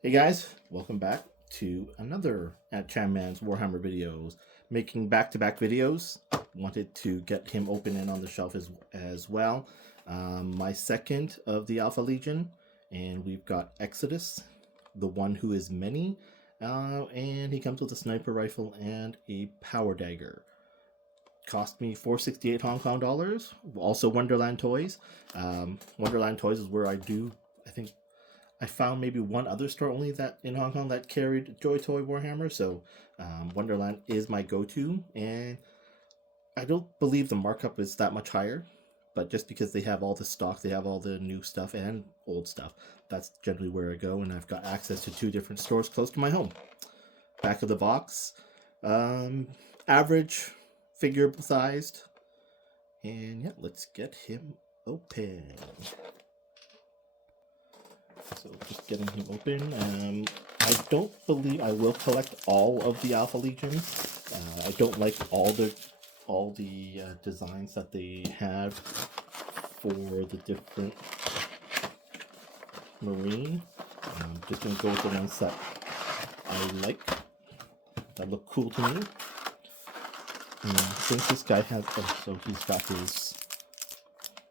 Hey guys, welcome back to another at Man's Warhammer videos. Making back-to-back videos. Wanted to get him open and on the shelf as well. My second of the Alpha Legion, and we've got Exodus, the one who is many, and he comes with a sniper rifle and a power dagger. Cost me 468 Hong Kong dollars. Also Wonderland Toys. Wonderland Toys is where I think I found maybe one other store only that in Hong Kong that carried Joy Toy Warhammer. So Wonderland is my go-to, and I don't believe the markup is that much higher. But just because they have all the stock, they have all the new stuff and old stuff. That's generally where I go, and I've got access to 2 different stores close to my home. Back of the box, average figure sized, and yeah, let's get him open. So just getting him open. I don't believe I will collect all of the Alpha Legions. I don't like all the designs that they have for the different Marine. I'm just gonna go with the ones that I like, that look cool to me. And since this guy has, so he's got his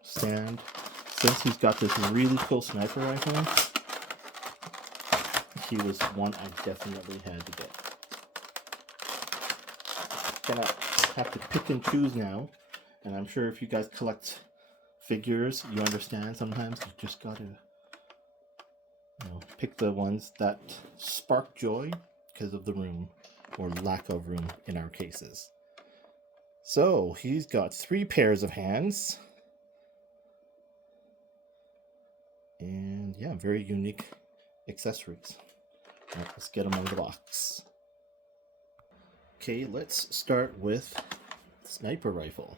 stand. Since he's got this really cool sniper rifle, he was one I definitely had to get. Gonna have to pick and choose now, and I'm sure if you guys collect figures, you understand sometimes you just gotta pick the ones that spark joy because of the room, or lack of room in our cases. So he's got 3 pairs of hands, and yeah, very unique accessories. All right, let's get them on the box. Okay, let's start with sniper rifle.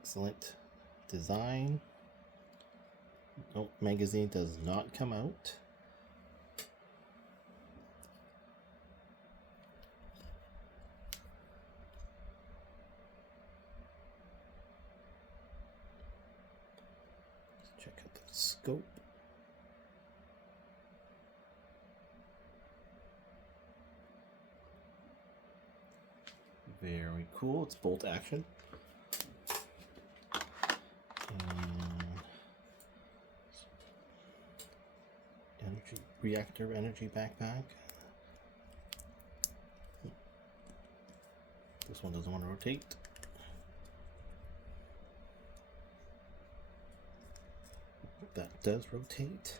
Excellent design. Nope, magazine does not come out. Let's check out the scope. Very cool. It's bolt action. And reactor energy backpack. This one doesn't want to rotate. That does rotate,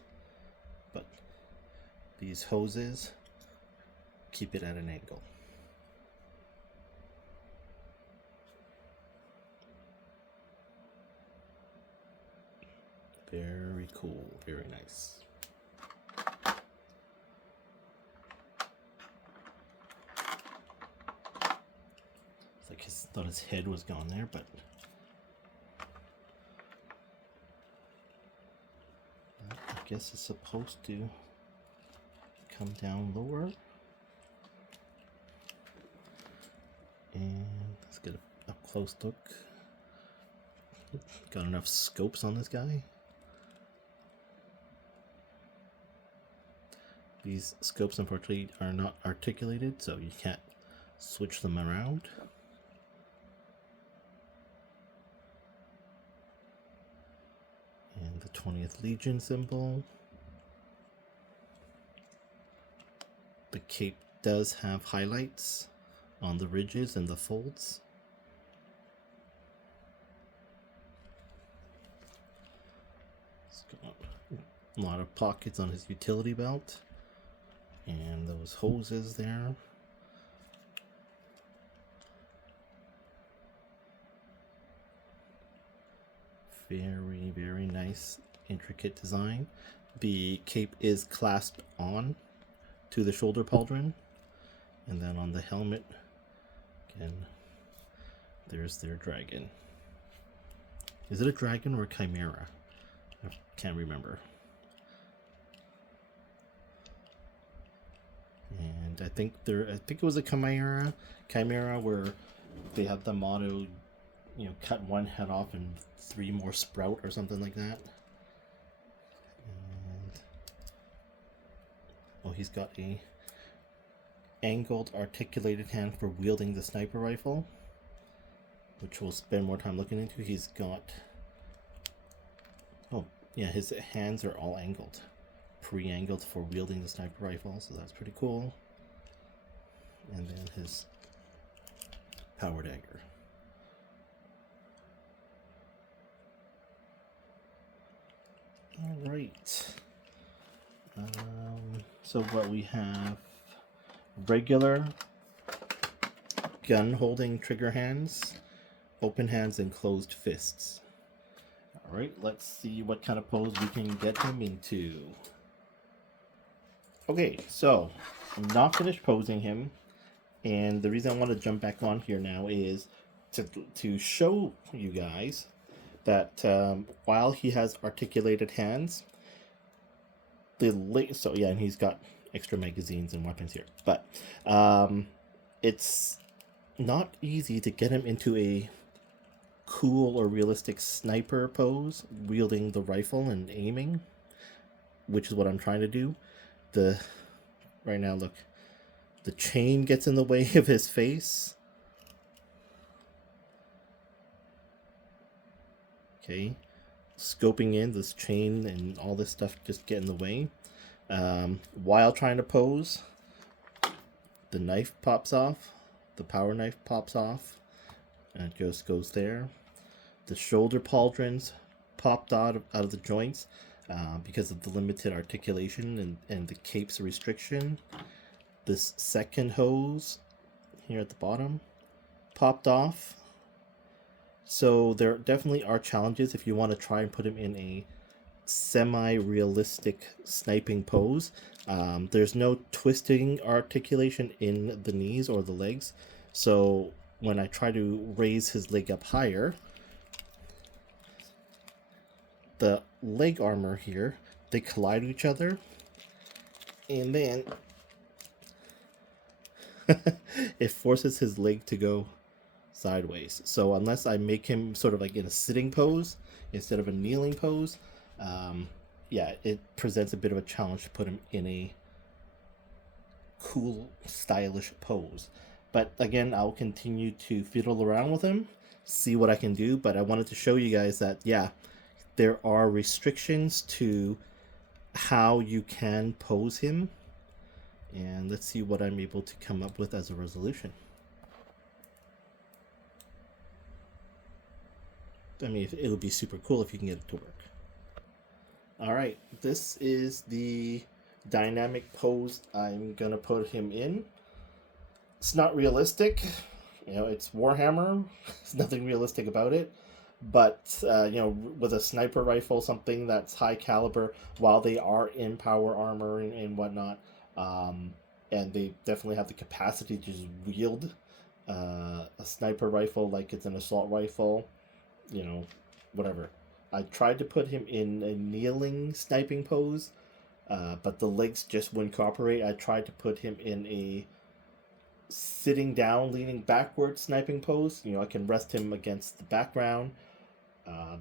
but these hoses keep it at an angle. Very cool, very nice. It's like thought his head was gone there, but I guess it's supposed to come down lower. And let's get a up close look. Got enough scopes on this guy. These scopes unfortunately are not articulated, so you can't switch them around. And the 20th Legion symbol. The cape does have highlights on the ridges and the folds. It's got a lot of pockets on his utility belt. And those hoses there. Very, very nice, intricate design. The cape is clasped on to the shoulder pauldron. And then on the helmet, again, there's their dragon. Is it a dragon or a chimera? I can't remember. And I think it was a chimera where they have the motto, cut one head off and 3 more sprout or something like that. And, oh, he's got a angled articulated hand for wielding the sniper rifle, which we'll spend more time looking into. He's got, oh yeah, his hands are all angled, pre-angled for wielding the sniper rifle, so that's pretty cool. And then his power dagger. All right. So what we have, regular gun holding trigger hands, open hands, and closed fists. All right, let's see what kind of pose we can get him into. Okay, so I'm not finished posing him, and the reason I want to jump back on here now is to show you guys that while he has articulated hands, so yeah, and he's got extra magazines and weapons here, but it's not easy to get him into a cool or realistic sniper pose wielding the rifle and aiming, which is what I'm trying to do. Right now, look, the chain gets in the way of his face. Okay, scoping in, this chain and all this stuff just get in the way. While trying to pose, the knife pops off, the power knife pops off, and it just goes there. The shoulder pauldrons popped out of the joints because of the limited articulation and the cape's restriction. This second hose here at the bottom popped off. So there definitely are challenges if you want to try and put him in a semi-realistic sniping pose. There's no twisting articulation in the knees or the legs, so when I try to raise his leg up higher, the leg armor here, they collide with each other, and then it forces his leg to go sideways. So unless I make him sort of like in a sitting pose instead of a kneeling pose, yeah, it presents a bit of a challenge to put him in a cool, stylish pose. But again, I'll continue to fiddle around with him, see what I can do. But I wanted to show you guys that, yeah, there are restrictions to how you can pose him. And let's see what I'm able to come up with as a resolution. I mean, it would be super cool if you can get it to work. All right, this is the dynamic pose I'm gonna put him in. It's not realistic, it's Warhammer. There's nothing realistic about it. But with a sniper rifle, something that's high caliber, while they are in power armor and whatnot, and they definitely have the capacity to just wield a sniper rifle like it's an assault rifle, whatever. I tried to put him in a kneeling sniping pose, but the legs just wouldn't cooperate. I tried to put him in a sitting down, leaning backward sniping pose. I can rest him against the background.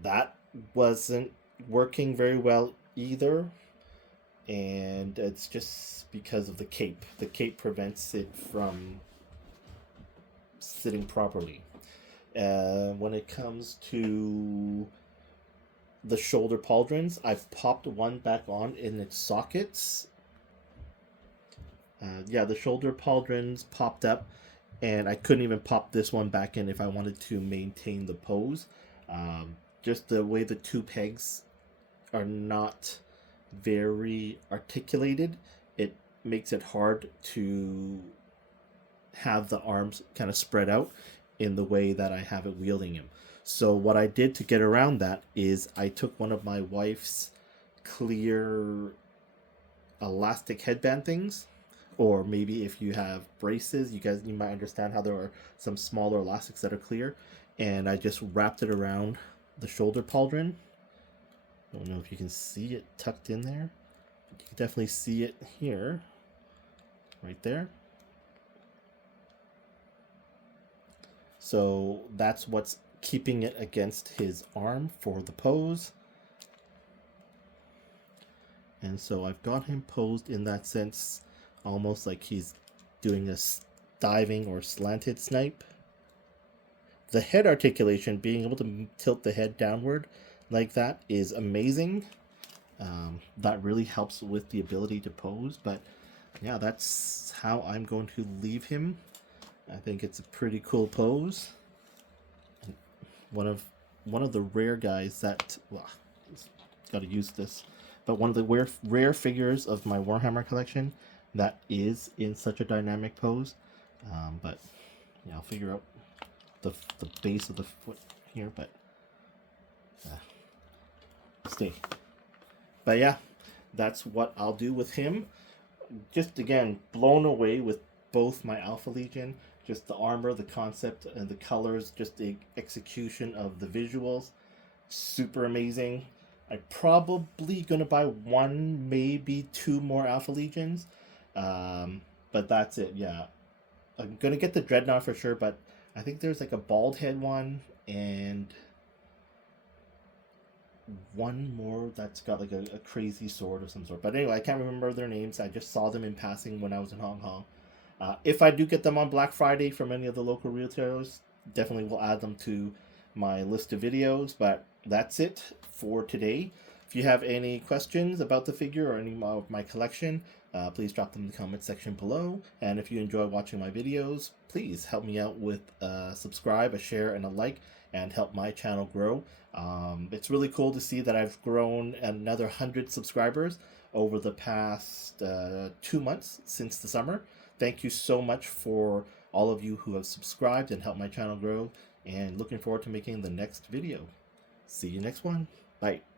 That wasn't working very well either. And it's just because of the cape. The cape prevents it from sitting properly. When it comes to the shoulder pauldrons, I've popped one back on in its sockets. Yeah, the shoulder pauldrons popped up, and I couldn't even pop this one back in if I wanted to maintain the pose. Just the way the two pegs are not very articulated, it makes it hard to have the arms kind of spread out in the way that I have it wielding him. So what I did to get around that is I took one of my wife's clear elastic headband things, or maybe if you have braces, you might understand how there are some smaller elastics that are clear, and I just wrapped it around the shoulder pauldron. I don't know if you can see it tucked in there. You can definitely see it here, right there. So that's what's keeping it against his arm for the pose. And so I've got him posed in that sense, almost like he's doing a diving or slanted snipe. The head articulation, being able to tilt the head downward like that, is amazing. That really helps with the ability to pose. But yeah, that's how I'm going to leave him. I think it's a pretty cool pose. One of the rare guys that, well, got to use this, but one of the rare figures of my Warhammer collection that is in such a dynamic pose. But yeah, I'll figure out the base of the foot here, but stay. But yeah, that's what I'll do with him. Just again, blown away with both my Alpha Legion. Just the armor, the concept, and the colors, just the execution of the visuals. Super amazing. I'm probably going to buy one, maybe two more Alpha Legions. But that's it, yeah. I'm going to get the Dreadnought for sure, but I think there's like a bald head one and one more that's got like a crazy sword of some sort. But anyway, I can't remember their names. I just saw them in passing when I was in Hong Kong. If I do get them on Black Friday from any of the local retailers, definitely will add them to my list of videos. But that's it for today. If you have any questions about the figure or any of my collection, please drop them in the comment section below. And if you enjoy watching my videos, please help me out with a subscribe, a share, and a like, and help my channel grow. It's really cool to see that I've grown another 100 subscribers over the past 2 months since the summer. Thank you so much for all of you who have subscribed and helped my channel grow, and looking forward to making the next video. See you next one. Bye.